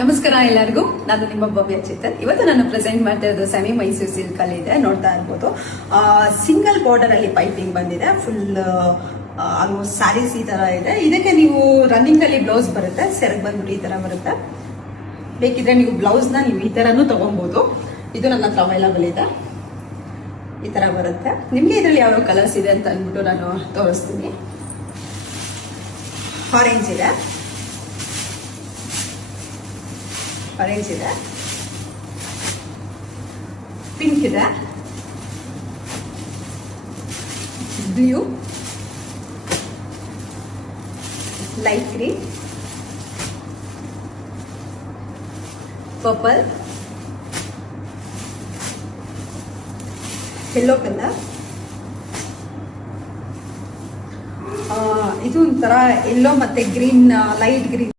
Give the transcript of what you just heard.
ನಮಸ್ಕಾರ ಎಲ್ಲರಿಗೂ. ನಾನು ನಿಮ್ಮ ಭವ್ಯ ಚೇತನ್. ಇವತ್ತು ನಾನು ಪ್ರೆಸೆಂಟ್ ಮಾಡ್ತಾ ಇರೋದು ಸೆಮಿ ಮೈಸೂರು ಸಿಲ್ಕ್ ಅಲ್ಲಿ ಇದೆ, ನೋಡ್ತಾ ಇರ್ಬೋದು. ಸಿಂಗಲ್ ಬಾರ್ಡರ್ ಅಲ್ಲಿ ಪೈಪಿಂಗ್ ಬಂದಿದೆ. ಫುಲ್ ಆಲ್ಮೋಸ್ಟ್ ಸ್ಯಾರೀಸ್ ಈ ತರ ಇದೆ. ಇದಕ್ಕೆ ನೀವು ರನ್ನಿಂಗ್ ಅಲ್ಲಿ ಬ್ಲೌಸ್ ಬರುತ್ತೆ, ಸೆರಗ್ ಬಂದ್ಬಿಟ್ಟು ಈ ತರ ಬರುತ್ತೆ. ಬೇಕಿದ್ರೆ ನೀವು ಬ್ಲೌಸ್ ನ ನೀವು ಈ ತರನು ತಗೊಬಹುದು. ಇದು ನನ್ನ ಹತ್ರ ಅವೈಲಬಲ್ ಇದೆ, ಈ ತರ ಬರುತ್ತೆ. ನಿಮ್ಗೆ ಇದರಲ್ಲಿ ಯಾವ ಕಲರ್ಸ್ ಇದೆ ಅಂತ ಅಂದ್ಬಿಟ್ಟು ನಾನು ತೋರಿಸ್ತೀನಿ. ಆರೆಂಜ್ ಇದೆ, ಆರೆಂಜ್ ಇದೆ, ಪಿಂಕ್ ಇದೆ, blue, light green, purple, yellow colour. ಇದು ಒಂಥರ ಯೆಲ್ಲೋ ಮತ್ತೆ ಗ್ರೀನ್, ಲೈಟ್ ಗ್ರೀನ್